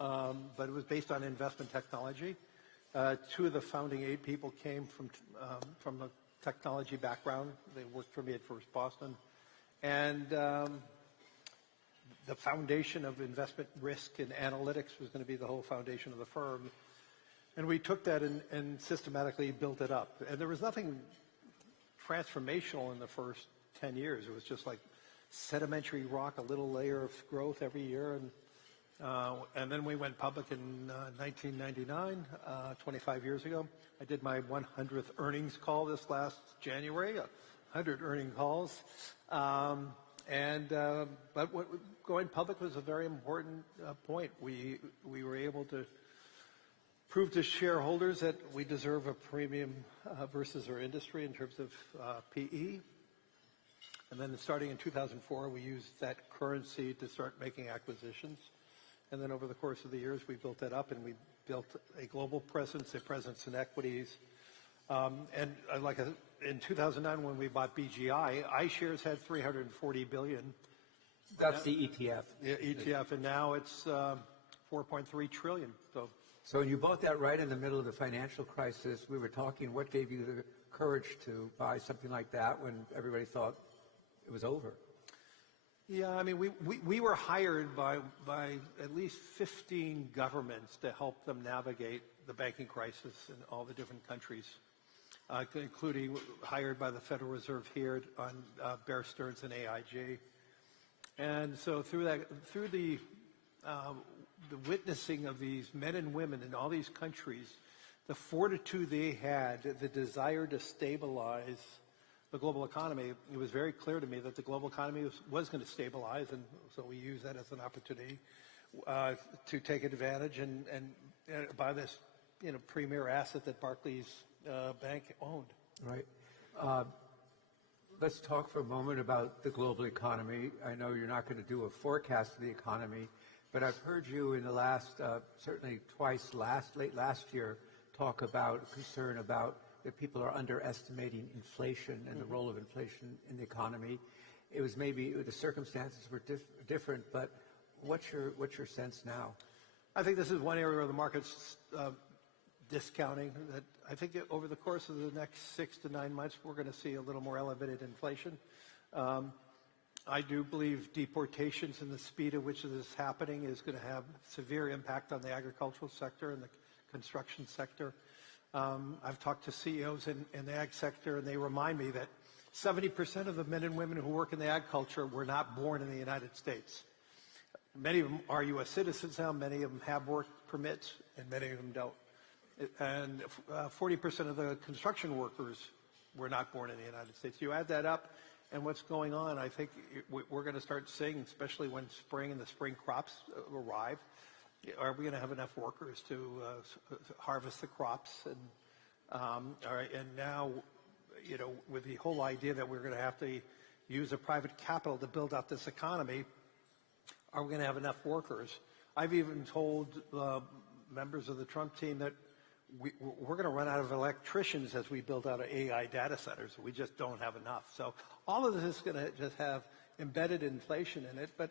but it was based on investment technology. Two of the founding 8 people came from the technology background. They worked for me at First Boston. And the foundation of investment risk and analytics was going to be the whole foundation of the firm. And we took that and systematically built it up. And there was nothing transformational in the first 10 years. It was just like sedimentary rock, a little layer of growth every year. And then we went public in 1999, 25 years ago. I did my 100th earnings call this last January, 100 earning calls. But going public was a very important point. We were able to prove to shareholders that we deserve a premium versus our industry in terms of PE. And then starting in 2004, we used that currency to start making acquisitions. And then over the course of the years, we built that up, and we built a global presence, a presence in equities. In 2009, when we bought BGI, iShares had $340 billion. That's the ETF. Yeah, ETF, and now it's $4.3 trillion. So you bought that right in the middle of the financial crisis. We were talking, what gave you the courage to buy something like that when everybody thought it was over? Yeah, I mean, we were hired by at least 15 governments to help them navigate the banking crisis in all the different countries, including hired by the Federal Reserve here on Bear Stearns and AIG. And so through the witnessing of these men and women in all these countries, the fortitude they had, the desire to stabilize the global economy, it was very clear to me that the global economy was going to stabilize, and so we use that as an opportunity to take advantage and buy this, premier asset that Barclays Bank owned. Right. Let's talk for a moment about the global economy. I know you're not going to do a forecast of the economy, but I've heard you in the last, certainly twice late last year, talk about concern about that people are underestimating inflation and the role of inflation in the economy. It was maybe the circumstances were different, but what's your sense now? I think this is one area where the market's discounting that. I think over the course of the next 6 to 9 months, we're going to see a little more elevated inflation. I do believe deportations and the speed at which this is happening is going to have severe impact on the agricultural sector and the construction sector. I've talked to CEOs in the ag sector, and they remind me that 70% of the men and women who work in the ag culture were not born in the United States. Many of them are U.S. citizens now, many of them have work permits, and many of them don't. And 40% of the construction workers were not born in the United States. You add that up, and what's going on, I think we're going to start seeing, especially when spring and the spring crops arrive, are we going to have enough workers to harvest the crops? And all right, and now, with the whole idea that we're going to have to use a private capital to build out this economy, are we going to have enough workers? I've even told members of the Trump team that we're going to run out of electricians as we build out AI data centers. We just don't have enough. So all of this is going to just have embedded inflation in it. But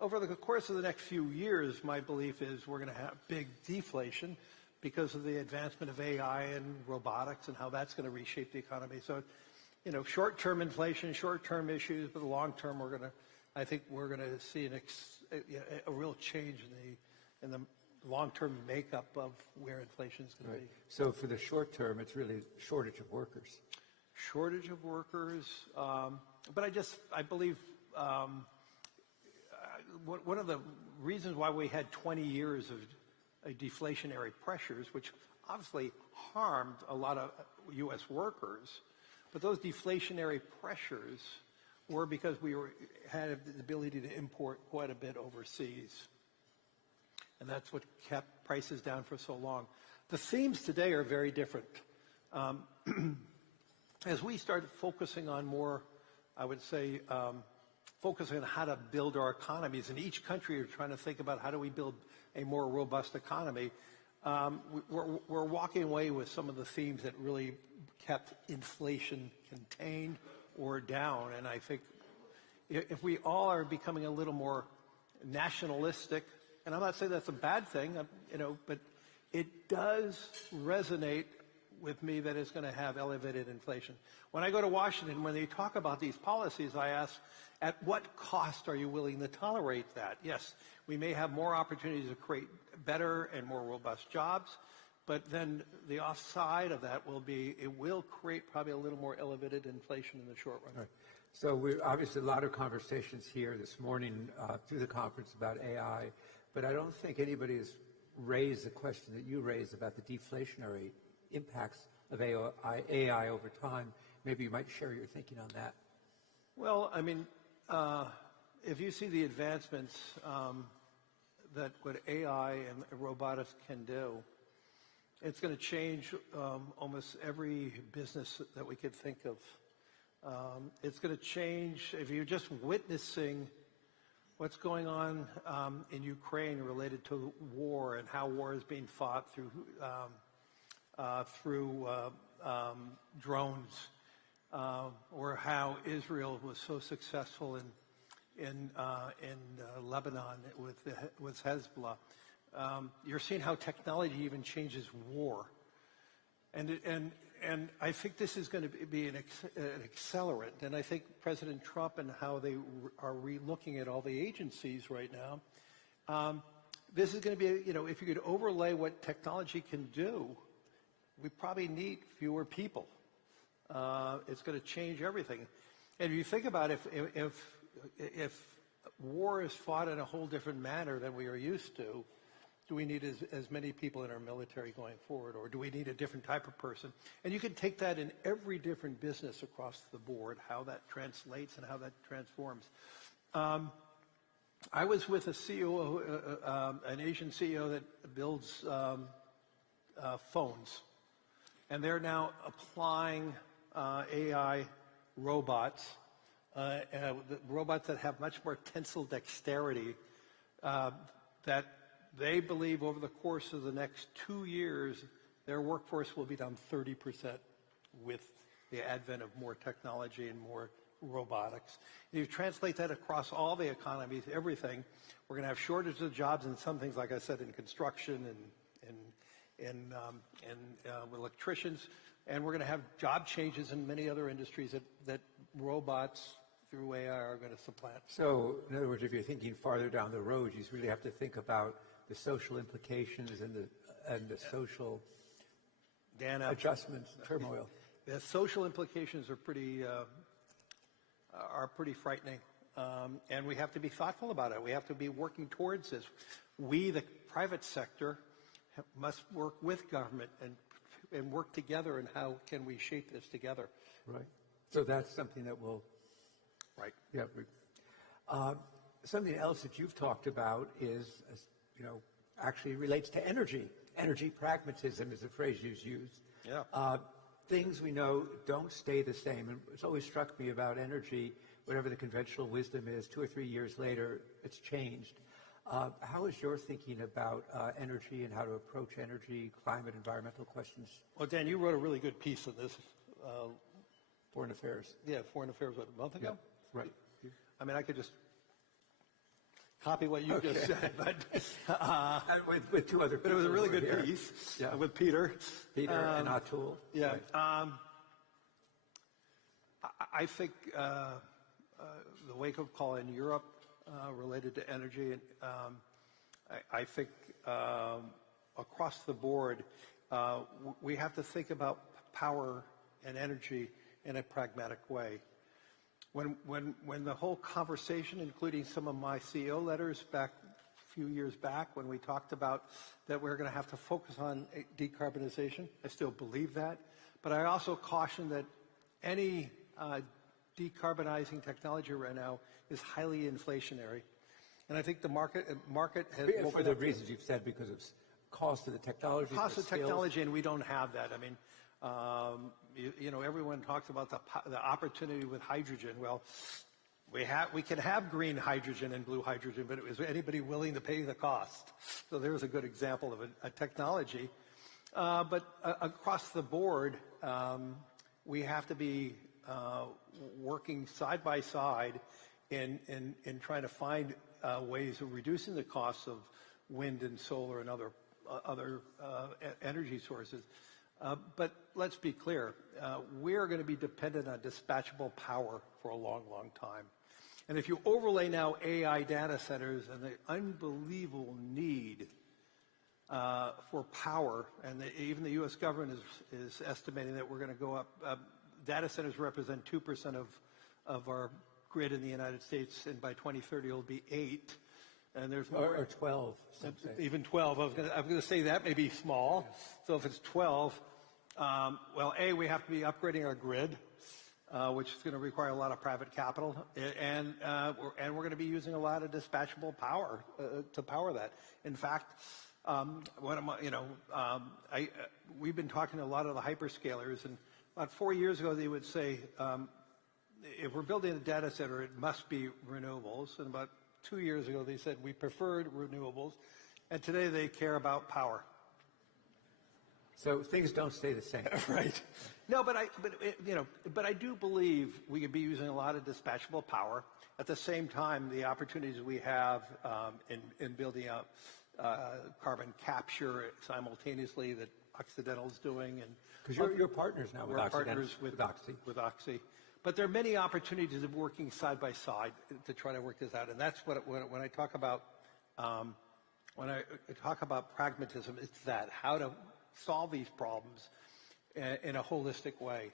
over the course of the next few years, my belief is we're going to have big deflation because of the advancement of AI and robotics and how that's going to reshape the economy. So, short-term inflation, short-term issues, but long-term, I think we're going to see a real change in the long-term makeup of where inflation is going to be. So for the short term, it's really shortage of workers. Shortage of workers, but I believe one of the reasons why we had 20 years of deflationary pressures, which obviously harmed a lot of U.S. workers, but those deflationary pressures were because we had the ability to import quite a bit overseas. And that's what kept prices down for so long. The themes today are very different. As we start focusing on more, I would say, focusing on how to build our economies, and each country are trying to think about how do we build a more robust economy, we're walking away with some of the themes that really kept inflation contained or down. And I think if we all are becoming a little more nationalistic and I'm not saying that's a bad thing, but it does resonate with me that it's going to have elevated inflation. When I go to Washington, when they talk about these policies, I ask, at what cost are you willing to tolerate that? Yes, we may have more opportunities to create better and more robust jobs, but then the offside of that will be, it will create probably a little more elevated inflation in the short run. Right. So we're obviously a lot of conversations here this morning through the conference about AI, but I don't think anybody has raised the question that you raised about the deflationary impacts of AI over time. Maybe you might share your thinking on that. Well, I mean, if you see the advancements that what AI and robotics can do, it's going to change almost every business that we could think of. It's going to change, if you're just witnessing what's going on in Ukraine related to war and how war is being fought through drones, or how Israel was so successful in Lebanon with Hezbollah. You're seeing how technology even changes war, and I think this is going to be an accelerant. And I think President Trump and how they are re-looking at all the agencies right now. This is going to be, if you could overlay what technology can do, we probably need fewer people. It's going to change everything. And if you think about it, if war is fought in a whole different manner than we are used to, do we need as many people in our military going forward, or do we need a different type of person? And you can take that in every different business across the board, how that translates and how that transforms. I was with a CEO, an Asian CEO that builds phones, and they're now applying AI robots, robots that have much more tensile dexterity, that they believe over the course of the next 2 years, their workforce will be down 30% with the advent of more technology and more robotics. If you translate that across all the economies, everything, we're going to have shortages of jobs in some things, like I said, in construction and electricians, and we're going to have job changes in many other industries that robots through AI are going to supplant. So, in other words, if you're thinking farther down the road, you really have to think about the social implications and the social adjustments, turmoil. The social implications are pretty frightening, and we have to be thoughtful about it. We have to be working towards this. We, the private sector, must work with government and work together, and how can we shape this together? Right. So that's something that will. Right. Yeah. Something else that you've talked about is, actually relates to energy. Energy pragmatism is a phrase you've used. Yeah. Things we know don't stay the same. And it's always struck me about energy, whatever the conventional wisdom is, 2 or 3 years later, it's changed. How is your thinking about energy and how to approach energy, climate, environmental questions? Well, Dan, you wrote a really good piece on this. Foreign Affairs. Yeah, Foreign Affairs, what, a month ago? Yeah, right. I mean, I could just copy what you just said, but with 2 other people. But it was a really good here. piece Yeah. with Peter. And Atul. Yeah. Right. I think the wake-up call in Europe related to energy, I think across the board, we have to think about power and energy in a pragmatic way. When the whole conversation, including some of my CEO letters back a few years back, when we talked about that we're going to have to focus on decarbonization, I still believe that. But I also caution that any decarbonizing technology right now is highly inflationary. And I think the market has... For the reasons you've said, because of cost of the technology. Cost of technology, and we don't have that. I mean, everyone talks about the opportunity with hydrogen. Well, we can have green hydrogen and blue hydrogen, but is anybody willing to pay the cost? So there's a good example of a technology. But across the board, we have to be working side by side in trying to find ways of reducing the costs wind and solar and other energy sources. But let's be clear, we're going to be dependent on dispatchable power for a long, long time. And if you overlay now AI data centers and the unbelievable need for power, and even the U.S. government is estimating that we're going to go up. Data centers represent 2% of our grid in the United States, and by 2030 it'll be 8. And there's more. Or 12. Even 12. I was going to say that may be small. So if it's 12, well, A, we have to be upgrading our grid, which is going to require a lot of private capital, and we're going to be using a lot of dispatchable power to power that. In fact, we've been talking to a lot of the hyperscalers, and about 4 years ago they would say, if we're building a data center, it must be renewables. And about 2 years ago they said we preferred renewables, and today they care about power. So things don't stay the same. Right. No, but I do believe we could be using a lot of dispatchable power. At the same time, the opportunities we have in building out carbon capture simultaneously that Occidental's doing, and because you're partners now with Occidental, with Oxy. But there are many opportunities of working side by side to try to work this out, and that's what when I talk about pragmatism, it's that how to solve these problems in a holistic way.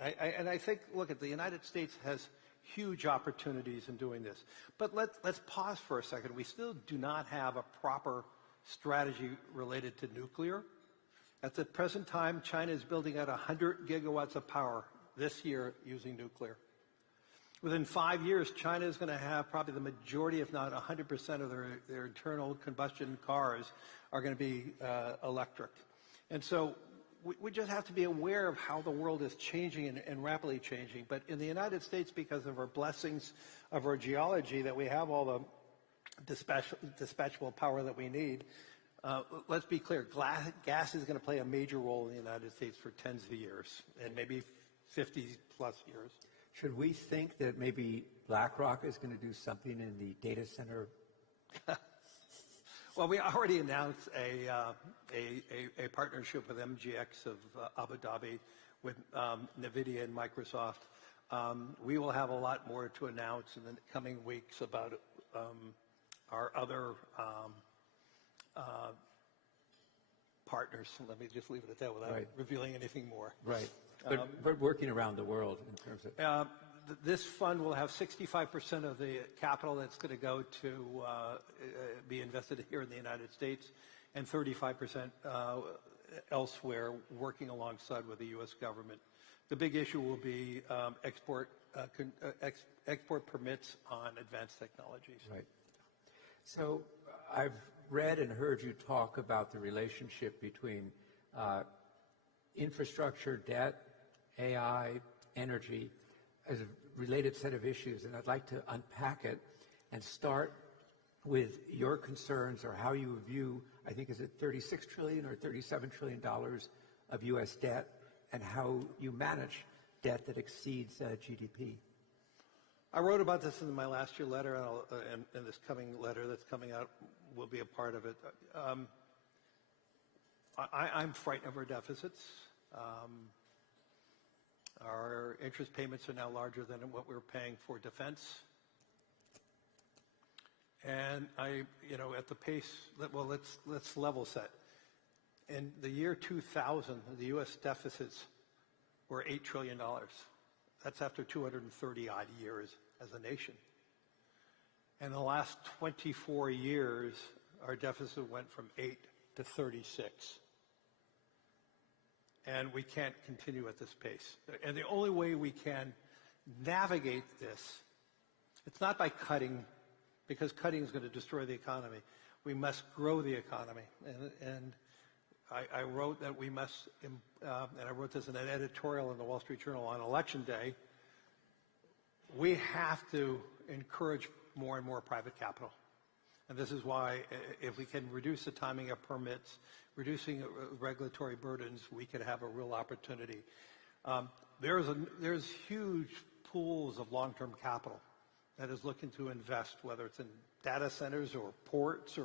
And I think, look, the United States has huge opportunities in doing this. But let's pause for a second. We still do not have a proper strategy related to nuclear. At the present time, China is building out 100 gigawatts of power this year using nuclear. Within 5 years, China is going to have probably the majority, if not 100% of their internal combustion cars are going to be electric. And so we just have to be aware of how the world is changing and rapidly changing. But in the United States, because of our blessings of our geology, that we have all the dispatchable power that we need, let's be clear, gas is going to play a major role in the United States for tens of years, and maybe 50 plus years. Should we think that maybe BlackRock is going to do something in the data center? Well, we already announced a partnership with MGX of Abu Dhabi, with NVIDIA and Microsoft. We will have a lot more to announce in the coming weeks about our other partners. Let me just leave it at that without revealing anything more. Right. But working around the world in terms of... This fund will have 65% of the capital that's going to go to be invested here in the United States, and 35% elsewhere, working alongside with the U.S. government. The big issue will be export permits on advanced technologies. Right. So I've read and heard you talk about the relationship between infrastructure, debt, AI, energy, as a related set of issues, and I'd like to unpack it and start with your concerns or how you view, I think, is it $36 trillion or $37 trillion of U.S. debt, and how you manage debt that exceeds GDP. I wrote about this in my last year letter, and this coming letter that's coming out will be a part of it. I'm frightened of our deficits. Our interest payments are now larger than what we're paying for defense. And at the pace, well, let's level set. In the year 2000, the U.S. deficits were $8 trillion. That's after 230 odd years as a nation. And the last 24 years, our deficit went from 8 to 36. And we can't continue at this pace. And the only way we can navigate this, it's not by cutting, because cutting is going to destroy the economy. We must grow the economy. And I wrote that we must, and I wrote this in an editorial in the Wall Street Journal on Election Day, we have to encourage more and more private capital. And this is why, if we can reduce the timing of permits, reducing regulatory burdens, we could have a real opportunity. There's huge pools of long-term capital that is looking to invest, whether it's in data centers or ports or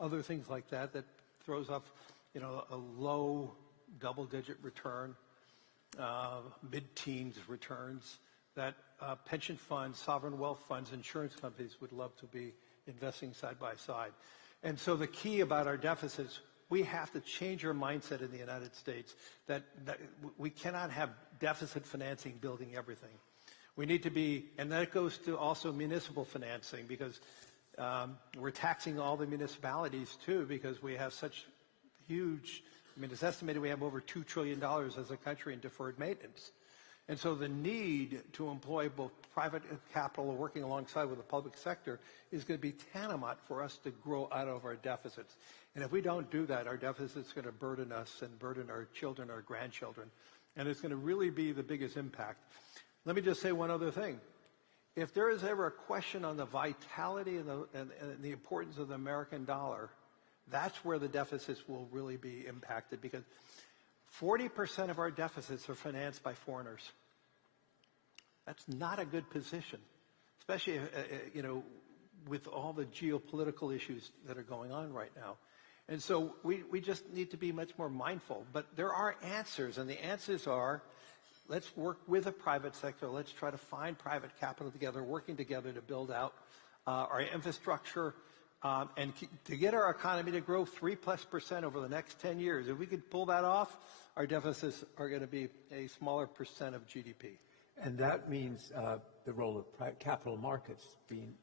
other things like that that throws off, a low double-digit return, mid-teens returns that pension funds, sovereign wealth funds, insurance companies would love to be investing side by side. And so the key about our deficits, we have to change our mindset in the United States that we cannot have deficit financing building everything. We need to be, and that goes to also municipal financing, because we're taxing all the municipalities too, because we have such huge, it's estimated we have over $2 trillion as a country in deferred maintenance. And so the need to employ both private capital working alongside with the public sector is going to be tantamount for us to grow out of our deficits. And if we don't do that, our deficit's going to burden us and burden our children, our grandchildren. And it's going to really be the biggest impact. Let me just say one other thing. If there is ever a question on the vitality and the importance of the American dollar, that's where the deficits will really be impacted, because 40% of our deficits are financed by foreigners. That's not a good position, especially with all the geopolitical issues that are going on right now. And so we just need to be much more mindful. But there are answers, and the answers are, let's work with the private sector. Let's try to find private capital together, working together to build out our infrastructure, and to get our economy to grow 3+% over the next 10 years. If we could pull that off, our deficits are going to be a smaller percent of GDP. And that means the role of capital markets being...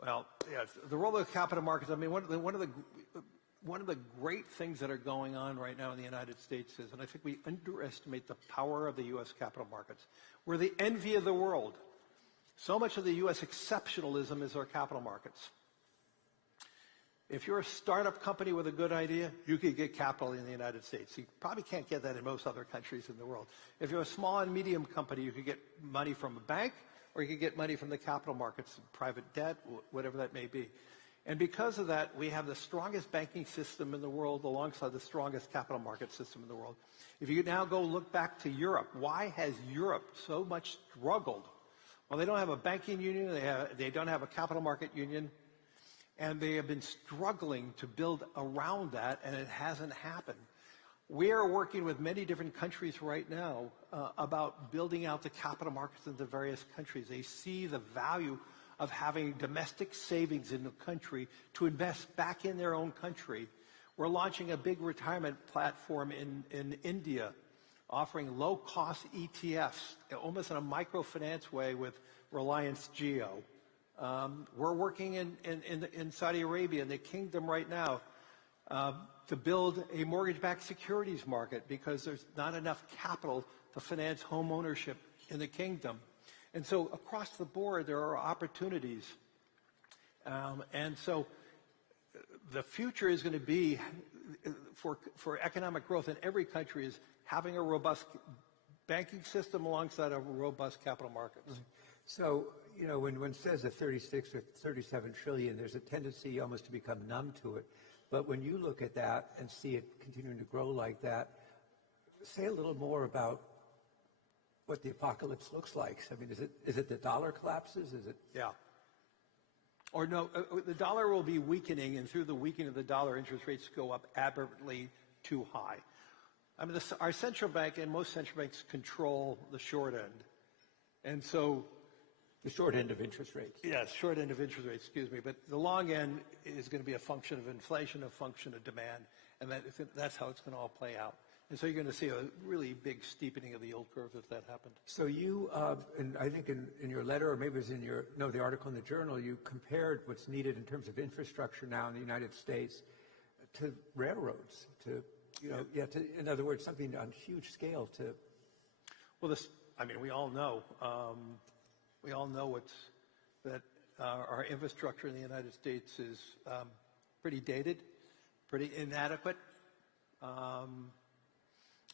Well, yes, the role of capital markets, one of the great things that are going on right now in the United States is, and I think we underestimate the power of the U.S. capital markets. We're the envy of the world. So much of the U.S. exceptionalism is our capital markets. If you're a startup company with a good idea, you could get capital in the United States. You probably can't get that in most other countries in the world. If you're a small and medium company, you could get money from a bank, or you could get money from the capital markets, private debt, whatever that may be. And because of that, we have the strongest banking system in the world alongside the strongest capital market system in the world. If you now go look back to Europe, why has Europe so much struggled? Well, they don't have a banking union, they don't have a capital market union, and they have been struggling to build around that, and it hasn't happened. We are working with many different countries right now about building out the capital markets in the various countries. They see the value of having domestic savings in the country to invest back in their own country. We're launching a big retirement platform in India, offering low-cost ETFs, almost in a microfinance way with Reliance Jio. We're working in Saudi Arabia, in the kingdom right now, to build a mortgage-backed securities market, because there's not enough capital to finance home ownership in the kingdom. And so across the board, there are opportunities. And so the future is going to be, for economic growth in every country, is having a robust banking system alongside a robust capital markets. So, when one says a 36 or 37 trillion, there's a tendency almost to become numb to it. But when you look at that and see it continuing to grow like that, say a little more about what the apocalypse looks like. I mean, is it the dollar collapses? Is it? Yeah. Or no, the dollar will be weakening, and through the weakening of the dollar, interest rates go up aberrantly too high. I mean, our central bank and most central banks control the short end. And so... The short end of interest rates. Yes, short end of interest rates, excuse me. But the long end is going to be a function of inflation, a function of demand, and that's how it's going to all play out. And so you're going to see a really big steepening of the yield curve if that happened. So you, and I think in your letter, or maybe it was in the article in the Journal, you compared what's needed in terms of infrastructure now in the United States to railroads, in other words, something on huge scale to... Well, we all know. We all know that our infrastructure in the United States is pretty dated, pretty inadequate.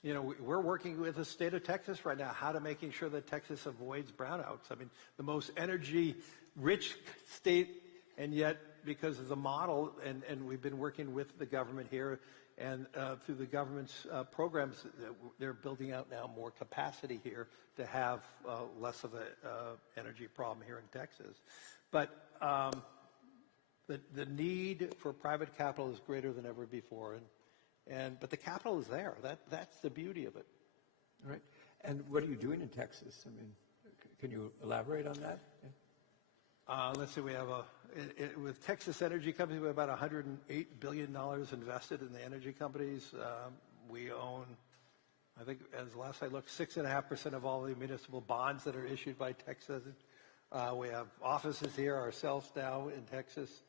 We're working with the state of Texas right now, how to making sure that Texas avoids brownouts. I mean, the most energy-rich state, and yet because of the model, and we've been working with the government here, and through the government's programs, they're building out now more capacity here to have less of an energy problem here in Texas. But the need for private capital is greater than ever before, but the capital is there. That's the beauty of it. All right. And what are you doing in Texas? I mean, can you elaborate on that? Yeah. Let's see, we have with Texas energy companies, we have about $108 billion invested in the energy companies. We own, I think, as last I looked, 6.5% of all the municipal bonds that are issued by Texas. We have offices here ourselves now in Texas.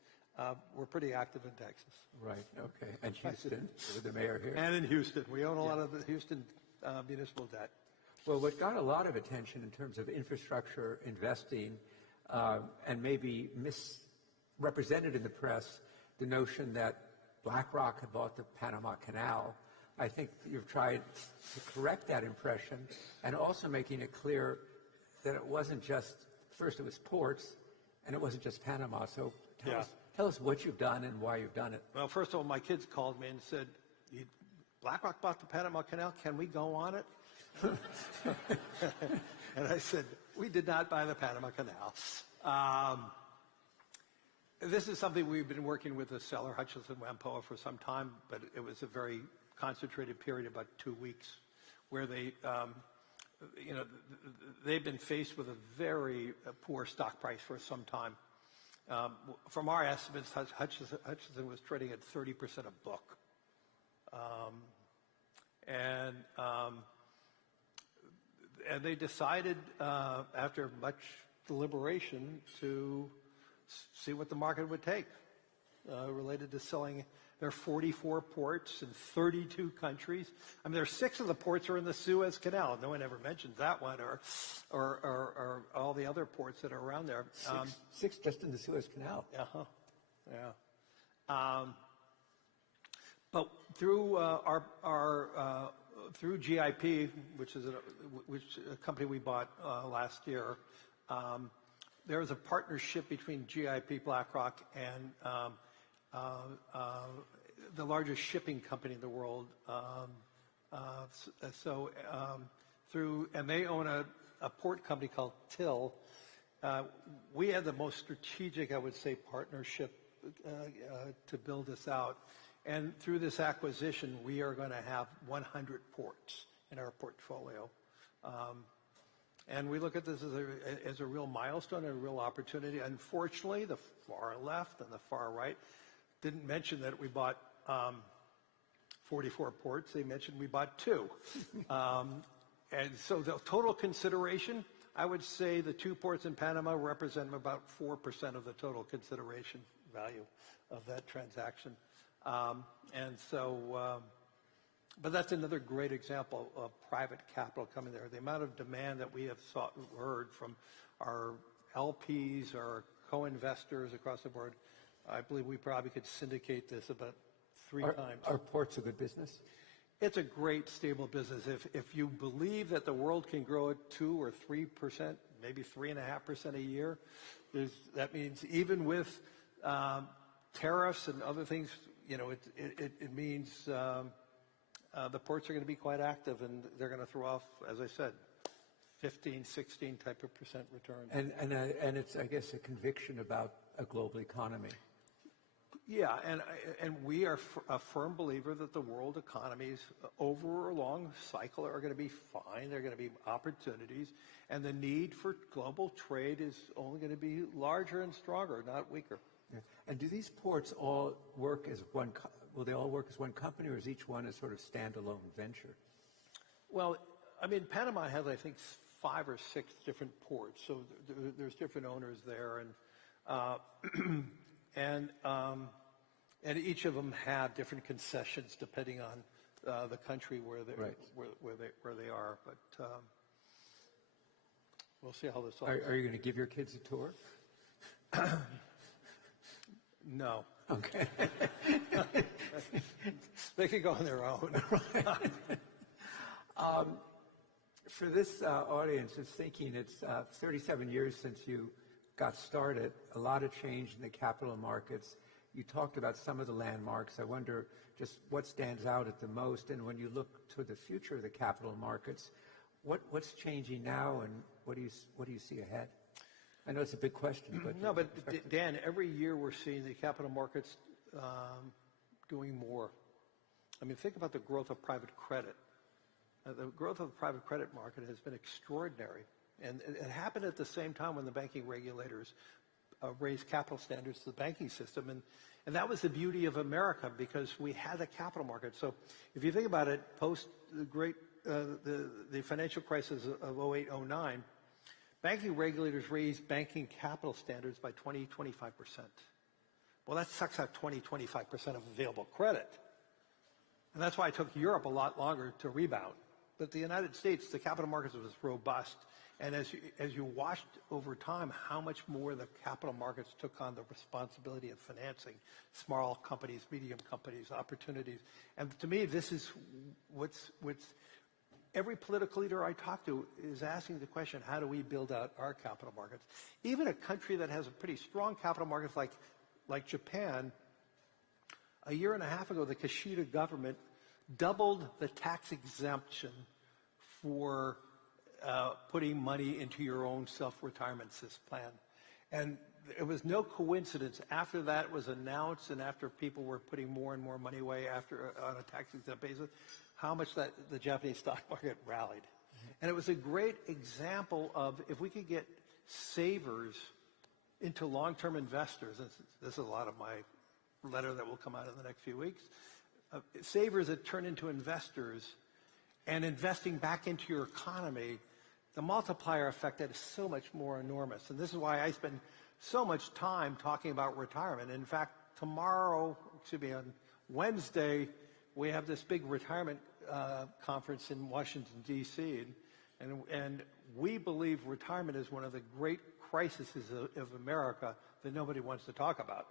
We're pretty active in Texas. Right, okay. And Houston, with the mayor here. And in Houston. We own a lot of the Houston municipal debt. Well, what got a lot of attention in terms of infrastructure investing and maybe misrepresented in the press, the notion that BlackRock had bought the Panama Canal. I think you've tried to correct that impression and also making it clear that it wasn't just, first it was ports, and it wasn't just Panama. So tell us what you've done and why you've done it. Well, first of all, my kids called me and said, BlackRock bought the Panama Canal, can we go on it? And I said, we did not buy the Panama Canal. This is something we've been working with the seller, Hutchison Whampoa, for some time, but it was a very concentrated period, about 2 weeks, where they, they've been faced with a very poor stock price for some time. From our estimates, Hutchison was trading at 30% a book. And they decided, after much deliberation, to see what the market would take related to selling their 44 ports in 32 countries. I mean, there are 6 of the ports are in the Suez Canal. No one ever mentions that one, or all the other ports that are around there. Six just in the Suez Canal. Yeah. But through through GIP, which is a company we bought last year, there was a partnership between GIP, BlackRock, and the largest shipping company in the world. And they own a port company called Till. We had the most strategic, I would say, partnership to build this out. And through this acquisition, we are going to have 100 ports in our portfolio. And we look at this as a real milestone and a real opportunity. Unfortunately, the far left and the far right didn't mention that we bought 44 ports. They mentioned we bought 2. And so the total consideration, I would say the 2 ports in Panama represent about 4% of the total consideration value of that transaction. But that's another great example of private capital coming there. The amount of demand that we have heard from our LPs, our co-investors across the board, I believe we probably could syndicate this about 3 times. Are ports a good business? It's a great, stable business. If you believe that the world can grow at 2 or 3%, maybe 3.5% a year, that means even with tariffs and other things, it means the ports are going to be quite active, and they're going to throw off, as I said, 15, 16 type of percent return. And it's, I guess, a conviction about a global economy. Yeah, and we are a firm believer that the world economies over a long cycle are going to be fine. There are going to be opportunities, and the need for global trade is only going to be larger and stronger, not weaker. Yeah. And do these ports all work as one? Will they all work as one company, or is each one a sort of standalone venture? Well, I mean, Panama has, I think, 5 or 6 different ports, so there's different owners there, and each of them have different concessions depending on the country where they are. But we'll see how this all. Are you going to give your kids a tour? No. Okay. They can go on their own. For this audience that's thinking, it's 37 years since you got started, a lot of change in the capital markets. You talked about some of the landmarks. I wonder just what stands out at the most, and when you look to the future of the capital markets, what's changing now, and what do you see ahead? I know it's a big question, but No, but Dan, every year we're seeing the capital markets doing more. I mean, think about the growth of private credit. The growth of the private credit market has been extraordinary. And it happened at the same time when the banking regulators raised capital standards to the banking system. And that was the beauty of America, because we had a capital market. So if you think about it, post the financial crisis of 08, 09, banking regulators raised banking capital standards by 20, 25%. Well, that sucks out 20, 25% of available credit. And that's why it took Europe a lot longer to rebound. But the United States, the capital markets was robust. And as you watched over time how much more the capital markets took on the responsibility of financing small companies, medium companies, opportunities. And to me, this is what's every political leader I talk to is asking the question, how do we build out our capital markets? Even a country that has a pretty strong capital markets like Japan, a year and a half ago, the Kishida government doubled the tax exemption for putting money into your own self-retirement plan. And it was no coincidence. After that was announced and after people were putting more and more money away on a tax-exempt basis, how much the Japanese stock market rallied. And it was a great example of if we could get savers into long-term investors, and this is a lot of my letter that will come out in the next few weeks, savers that turn into investors and investing back into your economy, the multiplier effect that is so much more enormous. And this is why I spend so much time talking about retirement. In fact, on Wednesday, we have this big retirement conference in Washington, D.C., and we believe retirement is one of the great crises of America that nobody wants to talk about.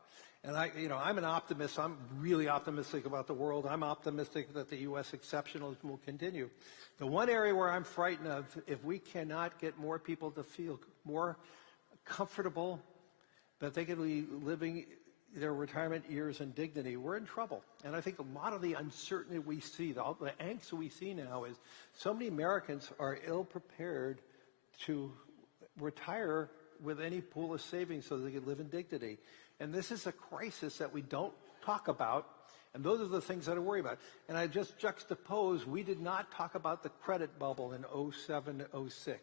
And I'm an optimist. I'm really optimistic about the world. I'm optimistic that the U.S. exceptionalism will continue. The one area where I'm frightened of, if we cannot get more people to feel more comfortable that they can be living their retirement years in dignity, we're in trouble. And I think a lot of the uncertainty we see, the angst we see now is so many Americans are ill-prepared to retire with any pool of savings so they can live in dignity. And this is a crisis that we don't talk about, and those are the things that I worry about. And I just juxtapose, we did not talk about the credit bubble in 07, 06.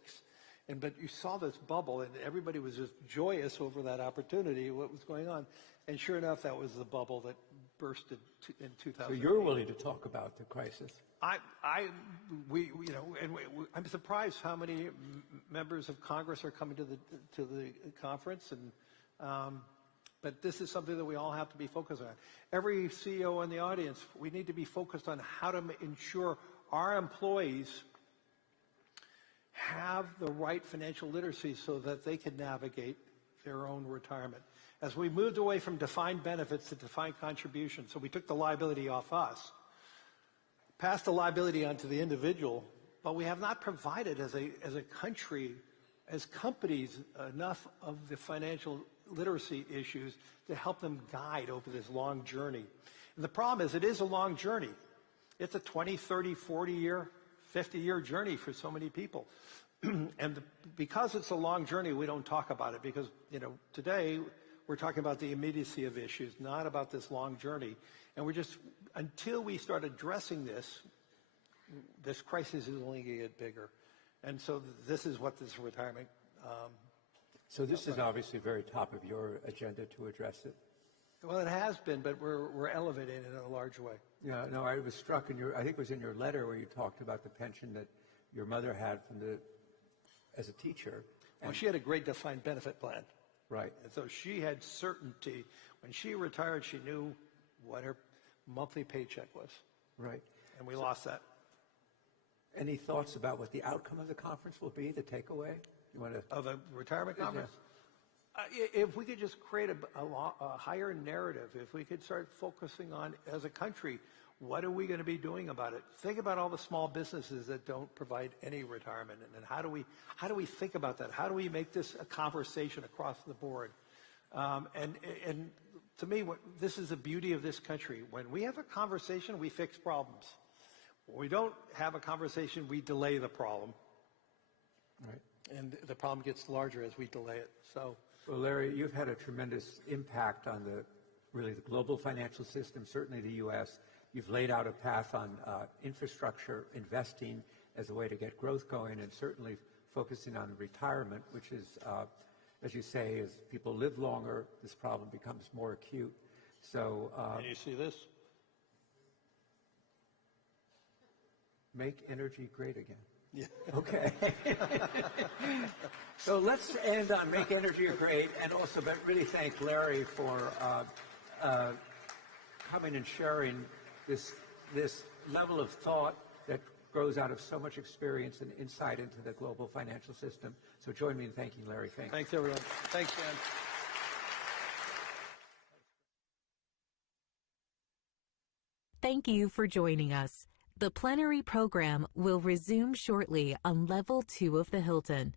But you saw this bubble, and everybody was just joyous over that opportunity, what was going on. And sure enough, that was the bubble that burst in 2000. So you're willing to talk about the crisis? I'm surprised how many members of Congress are coming to the conference, but this is something that we all have to be focused on. Every CEO in the audience, we need to be focused on how to ensure our employees have the right financial literacy so that they can navigate their own retirement. As we moved away from defined benefits to defined contributions, so we took the liability off us, passed the liability onto the individual, but we have not provided as a country, as companies, enough of the financial literacy issues to help them guide over this long journey. And the problem is, it is a long journey. It's a 20, 30, 40-year, 50-year journey for so many people. And because it's a long journey, we don't talk about it because, today we're talking about the immediacy of issues, not about this long journey. And until we start addressing this crisis is only going to get bigger. And so this is what this retirement. So this is obviously very top of your agenda to address it. Well, it has been, but we're elevating it in a large way. Yeah, no, I was struck I think it was in your letter where you talked about the pension that your mother had as a teacher. Well, she had a great defined benefit plan. Right. And so she had certainty. When she retired, she knew what her monthly paycheck was. Right. And we lost that. Any thoughts about what the outcome of the conference will be, the takeaway? You want to? Of the retirement conference? If we could just create a higher narrative, if we could start focusing on, as a country, what are we going to be doing about it? Think about all the small businesses that don't provide any retirement, and how do we think about that? How do we make this a conversation across the board? And to me, this is the beauty of this country. When we have a conversation, we fix problems. When we don't have a conversation, we delay the problem. Right. And the problem gets larger as we delay it. So, well, Larry, you've had a tremendous impact on really the global financial system, certainly the U.S. You've laid out a path on infrastructure investing as a way to get growth going, and certainly focusing on retirement, which is, as you say, as people live longer, this problem becomes more acute. So, can you see this? Make energy great again. Yeah. Okay. So let's end on Make Energy Great, and also but really thank Larry for coming and sharing this level of thought that grows out of so much experience and insight into the global financial system. So join me in thanking Larry Fink. Thanks, everyone. Thanks, Dan. Thank you for joining us. The plenary program will resume shortly on Level 2 of the Hilton.